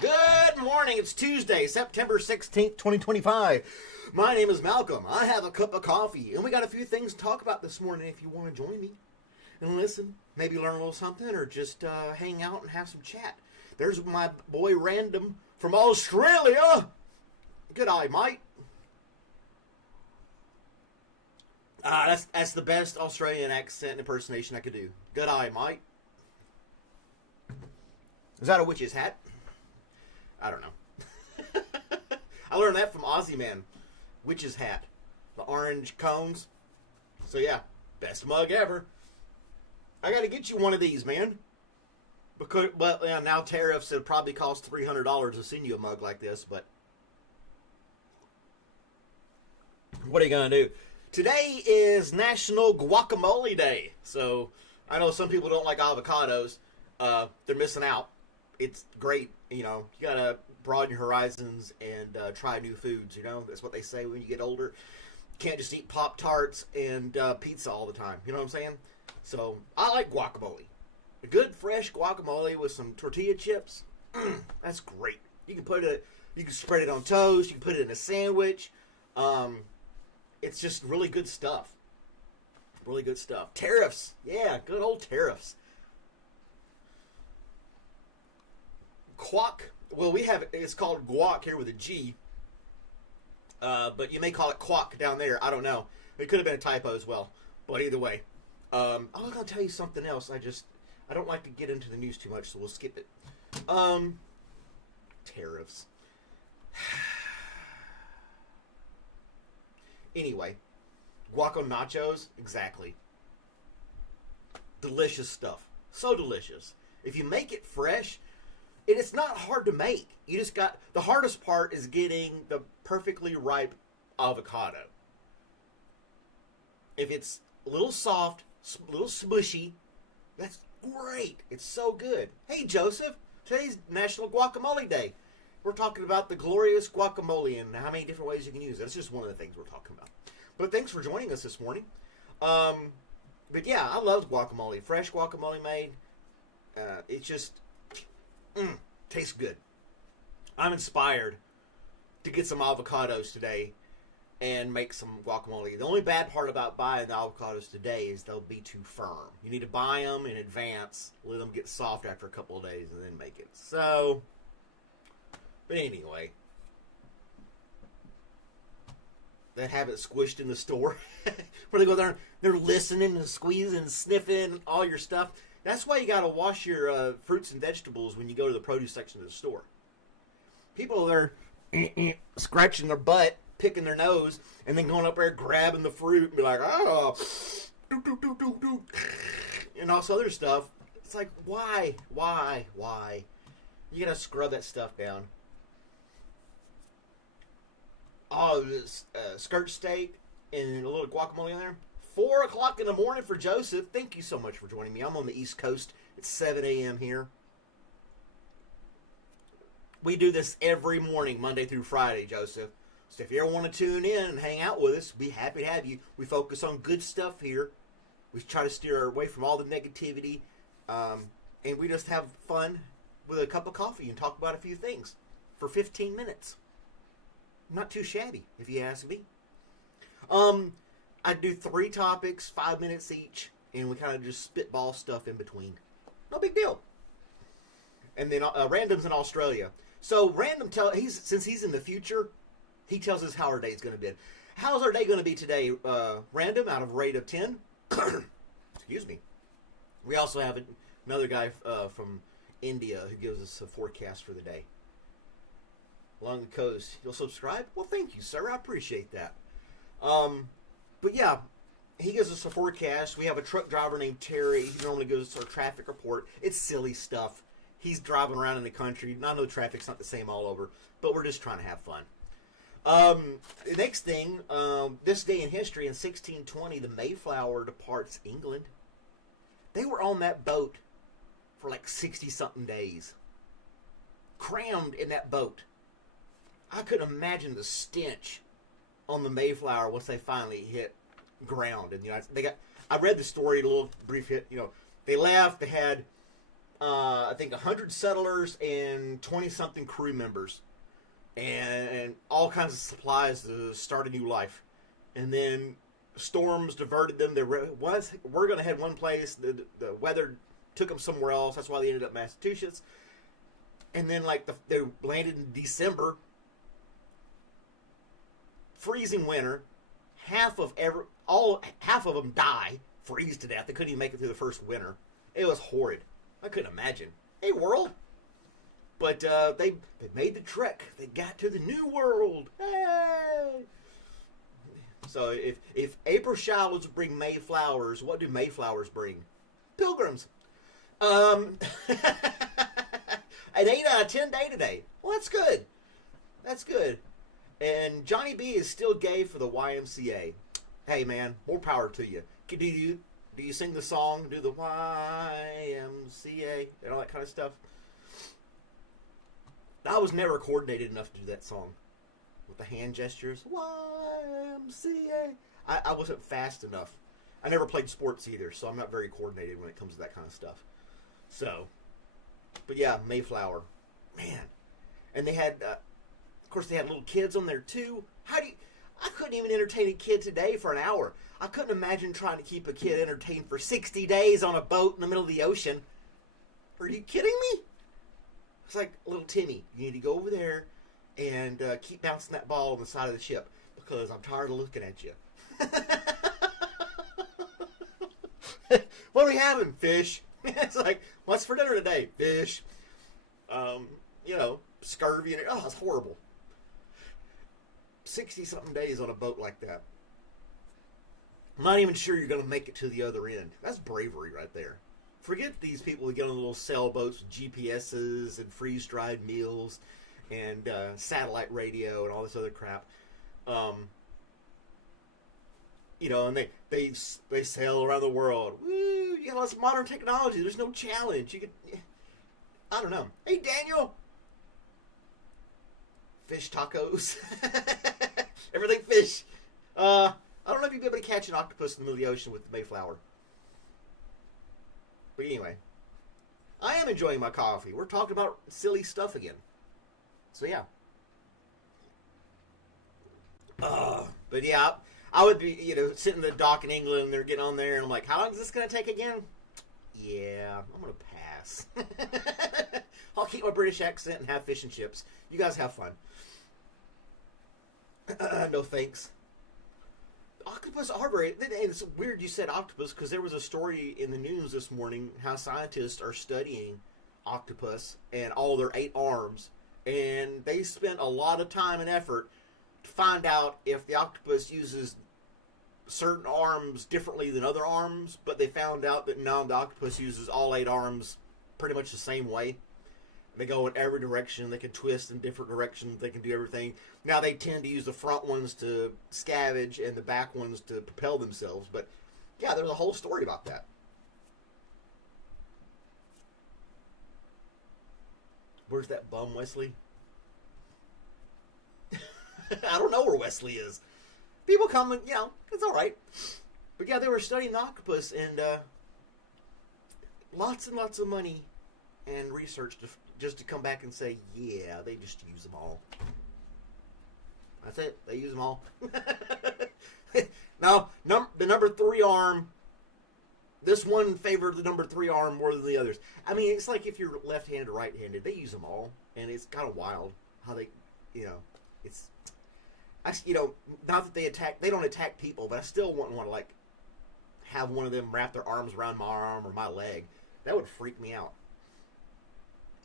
Good morning. It's Tuesday, September 16th, 2025. My name is Malcolm. I have a cup of coffee, and we got a few things to talk about this morning if you want to join me and listen. Maybe learn a little something or just hang out and have some chat. There's my boy Random from Australia. Good eye, mate. That's the best Australian accent impersonation I could do. Good eye, mate. Is that a witch's hat? I don't know. I learned that from Aussie Man. Witch's hat. The orange cones. So yeah, best mug ever. I gotta get you one of these, man. Because, well, yeah, now tariffs, it probably cost $300 to send you a mug like this, but what are you gonna do? Today is National Guacamole Day. So I know some people don't like avocados. They're missing out. It's great, you know. You gotta broaden your horizons and try new foods. You know, that's what they say when you get older. You can't just eat Pop-Tarts and pizza all the time. You know what I'm saying? So I like guacamole. A good fresh guacamole with some tortilla chips. That's great. You can you can spread it on toast. You can put it in a sandwich. It's just really good stuff. Really good stuff. Tariffs, yeah, good old tariffs. Guac. Well, it's called guac here with a G. But you may call it quack down there. I don't know. It could have been a typo as well. But either way. I was going to tell you something else. I don't like to get into the news too much, so we'll skip it. Tariffs. Anyway. Guaco nachos. Exactly. Delicious stuff. So delicious. If you make it fresh, and it's not hard to make. The hardest part is getting the perfectly ripe avocado. If it's a little soft, a little smushy, that's great. It's so good. Hey, Joseph, today's National Guacamole Day. We're talking about the glorious guacamole and how many different ways you can use it. That's just one of the things we're talking about. But thanks for joining us this morning. But yeah, I love guacamole. Fresh guacamole made. It just tastes good. I'm inspired to get some avocados today and make some guacamole. The only bad part about buying the avocados today is they'll be too firm. You need to buy them in advance, let them get soft after a couple of days, and then make it. So, but anyway, that have it squished in the store where they go there, they're listening and squeezing and sniffing all your stuff. That's why you got to wash your fruits and vegetables when you go to the produce section of the store. People are scratching their butt, picking their nose, and then going up there grabbing the fruit and be like, oh, and all this other stuff. It's like, why? You got to scrub that stuff down. Oh, this skirt steak and a little guacamole in there. 4 o'clock in the morning for Joseph. Thank you so much for joining me. I'm on the East Coast. It's 7 a.m. here. We do this every morning, Monday through Friday, Joseph. So if you ever want to tune in and hang out with us, be happy to have you. We focus on good stuff here. We try to steer away from all the negativity. And we just have fun with a cup of coffee and talk about a few things for 15 minutes. Not too shabby, if you ask me. I do 3 topics, 5 minutes each, and we kind of just spitball stuff in between. No big deal. And then Random's in Australia. So Random since he's in the future, he tells us how our day's going to be. How's our day going to be today, Random, out of a rate of 10? Excuse me. We also have another guy from India who gives us a forecast for the day. Along the coast. You'll subscribe? Well, thank you, sir. I appreciate that. But yeah, he gives us a forecast. We have a truck driver named Terry. He normally gives us our traffic report. It's silly stuff. He's driving around in the country. I know traffic's not the same all over, but we're just trying to have fun. The next thing, this day in history, in 1620, the Mayflower departs England. They were on that boat for like 60-something days. Crammed in that boat. I couldn't imagine the stench on the Mayflower once they finally hit ground. And I read the story, a little brief hit. They left. They had I think 100 settlers and 20-something crew members, and all kinds of supplies to start a new life. And then storms diverted them. They were going to head one place. The weather took them somewhere else. That's why they ended up in Massachusetts. And then, like, they landed in December. Freezing winter. Half of them die, freeze to death. They couldn't even make it through the first winter. It was horrid. I couldn't imagine. Hey, world. But they made the trek. They got to the new world. Hey! So if April showers bring Mayflowers, what do Mayflowers bring? Pilgrims. An 8 out of 10 day today. Well, that's good. That's good. And Johnny B is still gay for the YMCA. Hey, man, more power to you. Do you sing the song, do the YMCA, and all that kind of stuff? I was never coordinated enough to do that song. With the hand gestures. YMCA. I wasn't fast enough. I never played sports either, so I'm not very coordinated when it comes to that kind of stuff. So, but yeah, Mayflower. Man. And they had, of course, they had little kids on there too. I couldn't even entertain a kid today for an hour. I couldn't imagine trying to keep a kid entertained for 60 days on a boat in the middle of the ocean. Are you kidding me? It's like, little Timmy, you need to go over there and keep bouncing that ball on the side of the ship because I'm tired of looking at you. What are we having? Fish. It's like, what's for dinner today? Fish. Scurvy. And it's horrible. 60-something days on a boat like that. I'm not even sure you're going to make it to the other end. That's bravery right there. Forget these people who get on little sailboats with GPSs and freeze-dried meals and satellite radio and all this other crap. And they sail around the world. Woo! You got all this modern technology. There's no challenge. I don't know. Hey, Daniel. Fish tacos. Everything fish. I don't know if you'd be able to catch an octopus in the middle of the ocean with the Mayflower. But anyway, I am enjoying my coffee. We're talking about silly stuff again. So yeah. But yeah, I would be, sitting in the dock in England and they're getting on there and I'm like, how long is this going to take again? Yeah, I'm going to pass. I'll keep my British accent and have fish and chips. You guys have fun. No thanks. Octopus are very... And it's weird you said octopus because there was a story in the news this morning how scientists are studying octopus and all their 8 arms. And they spent a lot of time and effort to find out if the octopus uses certain arms differently than other arms. But they found out that no, the octopus uses all 8 arms pretty much the same way. They go in every direction. They can twist in different directions. They can do everything. Now they tend to use the front ones to scavenge and the back ones to propel themselves. But yeah, there's a whole story about that. Where's that bum, Wesley? I don't know where Wesley is. People come and, it's all right. But yeah, they were studying the octopus and lots and lots of money and research just to come back and say, yeah, they just use them all. That's it. They use them all. Now, the number 3 arm, this one favored the number 3 arm more than the others. I mean, it's like if you're left-handed or right-handed, they use them all. And it's kind of wild how they, it's, not that they don't attack people, but I still wouldn't want to, like, have one of them wrap their arms around my arm or my leg. That would freak me out.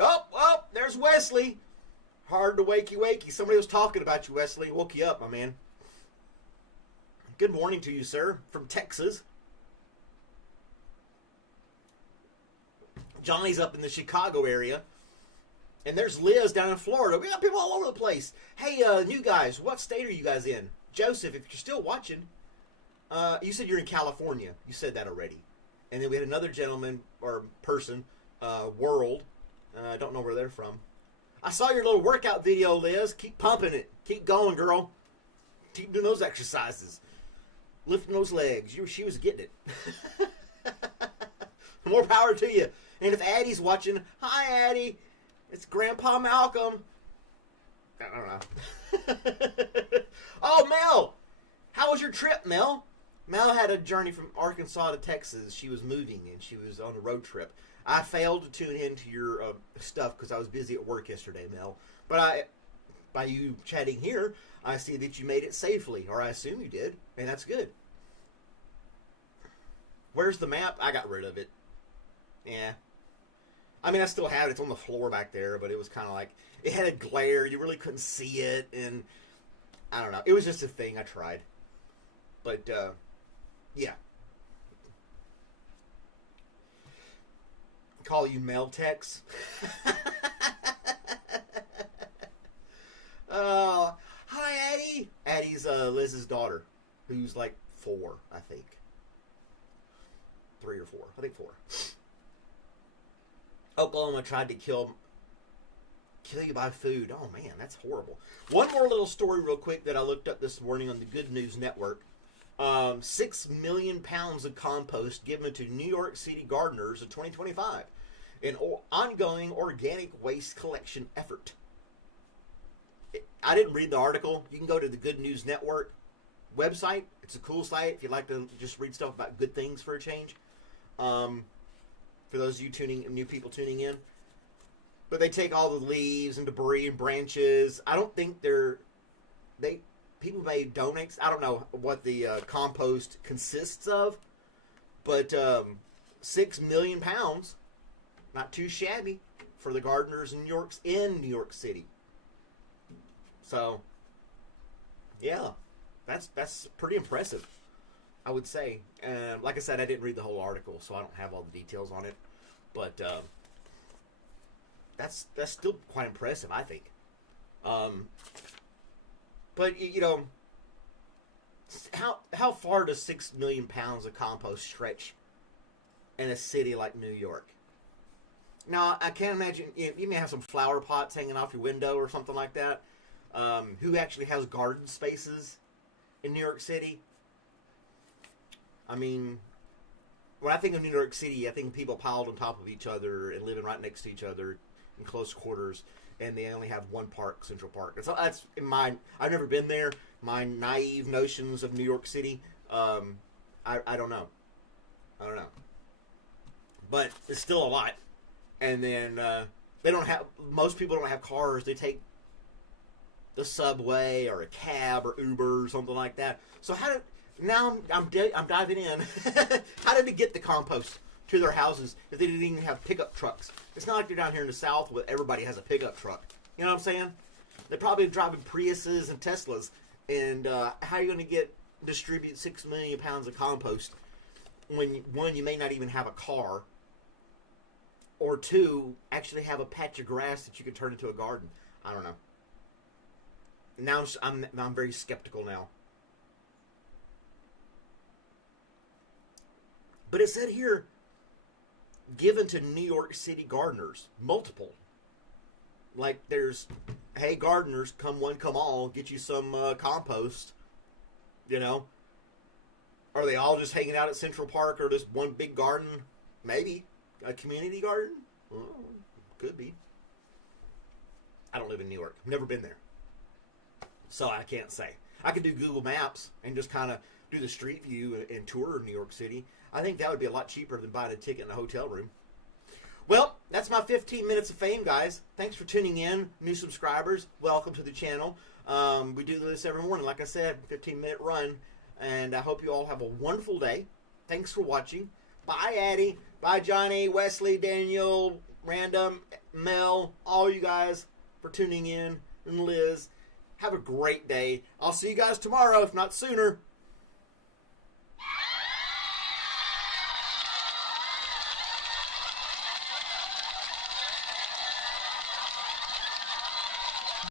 Oh, there's Wesley. Hard to wakey. Somebody was talking about you, Wesley. Woke you up, my man. Good morning to you, sir, from Texas. Johnny's up in the Chicago area. And there's Liz down in Florida. We got people all over the place. Hey, new guys, what state are you guys in? Joseph, if you're still watching, you said you're in California. You said that already. And then we had another gentleman, or person, World. I don't know where they're from. I saw your little workout video, Liz. Keep pumping it. Keep going, girl. Keep doing those exercises. Lifting those legs. She was getting it. More power to you. And if Addie's watching, hi Addie, it's Grandpa Malcolm. I don't know. Oh, Mel, how was your trip, Mel? Mel had a journey from Arkansas to Texas. She was moving and she was on a road trip. I failed to tune into your stuff because I was busy at work yesterday, Mel. But by you chatting here, I see that you made it safely, or I assume you did, and that's good. Where's the map? I got rid of it. Yeah. I mean, I still have it. It's on the floor back there, but it was kind of like, it had a glare. You really couldn't see it, and I don't know. It was just a thing I tried. But, yeah. Call you Meltex. Hi, Addie. Addie's Liz's daughter, who's like 4, I think. 3 or 4. I think 4. Oklahoma tried to kill you by food. Oh, man, that's horrible. One more little story real quick that I looked up this morning on the Good News Network. 6 million pounds of compost given to New York City gardeners in 2025. An ongoing organic waste collection effort. I didn't read the article. You can go to the Good News Network website. It's a cool site if you'd like to just read stuff about good things for a change. For those of you new people tuning in. But they take all the leaves and debris and branches. I don't think people may donate. I don't know what the compost consists of. But 6 million pounds, not too shabby for the gardeners in New York City. So, yeah, that's pretty impressive, I would say. Like I said, I didn't read the whole article, so I don't have all the details on it. But that's still quite impressive, I think. But you know, how far does 6 million pounds of compost stretch in a city like New York? Now, I can't imagine, you may have some flower pots hanging off your window or something like that. Who actually has garden spaces in New York City? I mean, when I think of New York City, I think people piled on top of each other and living right next to each other in close quarters, and they only have one park, Central Park. So that's in I've never been there. My naive notions of New York City, I don't know. I don't know. But it's still a lot. And then most people don't have cars. They take the subway or a cab or Uber or something like that. So now I'm diving in. How did they get the compost to their houses if they didn't even have pickup trucks? It's not like they're down here in the South where everybody has a pickup truck. You know what I'm saying? They're probably driving Priuses and Teslas. And how are you going to distribute 6 million pounds of compost when, one, you may not even have a car, or two, actually have a patch of grass that you can turn into a garden? I don't know. Now I'm very skeptical now. But it said here, given to New York City gardeners, multiple. Like there's, hey gardeners, come one, come all, get you some compost. You know, are they all just hanging out at Central Park or just one big garden? Maybe a community garden. Well, could be. I don't live in New York. I've never been there. So I can't say. I could do Google Maps and just kind of do the street view and tour New York City. I think that would be a lot cheaper than buying a ticket in a hotel room. Well, that's my 15 minutes of fame, guys. Thanks for tuning in. New subscribers, welcome to the channel. We do this every morning, like I said, 15-minute run. And I hope you all have a wonderful day. Thanks for watching. Bye, Addie. Bye, Johnny, Wesley, Daniel, Random, Mel, all you guys for tuning in, and Liz. Have a great day. I'll see you guys tomorrow, if not sooner.